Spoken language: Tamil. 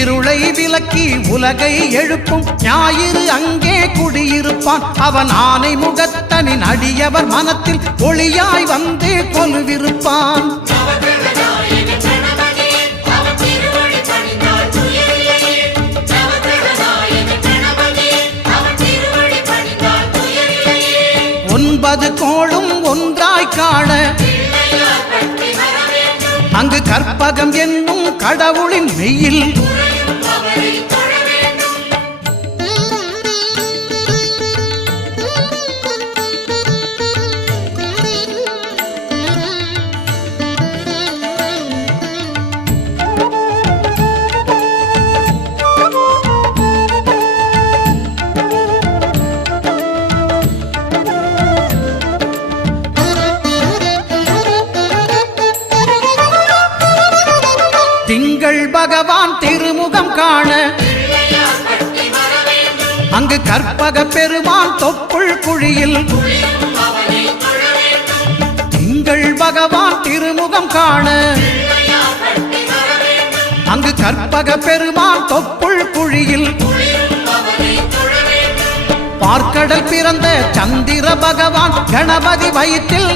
இருளை விலக்கி உலகை எழுப்பும் ஞாயிறு அங்கே குடியிருப்பான். அவன் ஆனை முகத்தனின் அடியவர் மனத்தில் ஒளியாய் வந்து கொலுவிருப்பான். ஒன்பது கோளும் ஒன்றாய் காண அங்கு கற்பகம் என்னும் கடவுளின் மெய்யில் திங்கள் பகவான் திருமுகம் காண அங்கு கற்பக பெருமான் தொப்புள் குழியில் திங்கள் பகவான் திருமுகம் காண அங்கு கற்பக பெருமான் தொப்புள் குழியில் பார்க்கடல் பிறந்த சந்திர பகவான் கணபதி வயிற்றில்